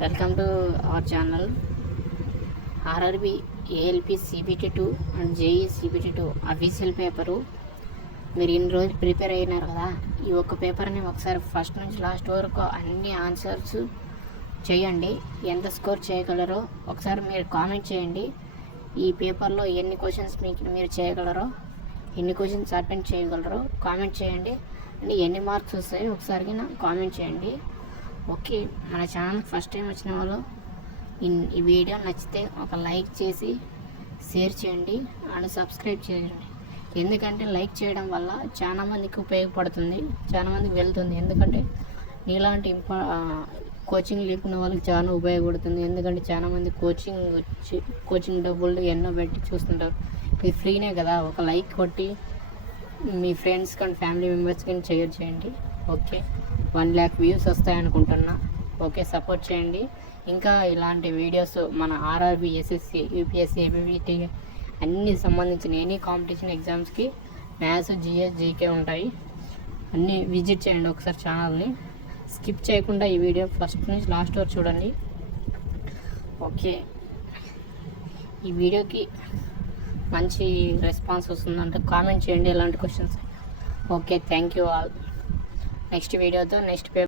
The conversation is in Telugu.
Welcome to our channel. RRB ALP CBT2 and JEE CBT2 official paper మీరు ఇన్ని రోజులు ప్రిపేర్ అయినారు కదా. ఈ ఒక్క పేపర్ని ఒకసారి ఫస్ట్ నుంచి లాస్ట్ వరకు అన్ని ఆన్సర్స్ చేయండి. ఎంత స్కోర్ చేయగలరో ఒకసారి మీరు కామెంట్ చేయండి. ఈ పేపర్లో ఎన్ని క్వశ్చన్స్ మీరు చేయగలరో, ఎన్ని క్వశ్చన్స్ అటెండ్ చేయగలరో కామెంట్ చేయండి. అండ్ ఎన్ని మార్క్స్ వస్తాయో ఒకసారి కామెంట్ చేయండి. ఓకే, మన ఛానల్కి ఫస్ట్ టైం వచ్చిన వాళ్ళు ఈ వీడియో నచ్చితే ఒక లైక్ చేసి షేర్ చేయండి అండ్ సబ్స్క్రైబ్ చేయండి. ఎందుకంటే లైక్ చేయడం వల్ల చాలామందికి ఉపయోగపడుతుంది, చాలామందికి వెళ్తుంది. ఎందుకంటే నీలాంటి కోచింగ్ లేకున్న వాళ్ళకి చాలా ఉపయోగపడుతుంది. ఎందుకంటే చాలామంది కోచింగ్ డబ్బులు ఎన్నో పెట్టి చూస్తుంటారు. ఇది ఫ్రీనే కదా, ఒక లైక్ కొట్టి మీ ఫ్రెండ్స్ కానీ ఫ్యామిలీ మెంబర్స్ కానీ షేర్ చేయండి. ఓకే, 1 lakh వ్యూస్ వస్తాయనుకుంటున్నా. ఓకే, సపోర్ట్ చేయండి. ఇంకా ఇలాంటి వీడియోస్ మన ఆర్ఆర్బి, SSC, UPSC, APPT అన్ని సంబంధించిన ఎనీ కాంపిటీషన్ ఎగ్జామ్స్కి మ్యాథ్స్, GS, GK ఉంటాయి. అన్నీ విజిట్ చేయండి ఒకసారి ఛానల్ని. స్కిప్ చేయకుండా ఈ వీడియో ఫస్ట్ నుంచి లాస్ట్ వరకు చూడండి. ఓకే, ఈ వీడియోకి మంచి రెస్పాన్స్ వస్తుందంటే కామెంట్ చేయండి ఎలాంటి questions. Okay, thank you all. Next వీడియోతో నెక్స్ట్ పేపర్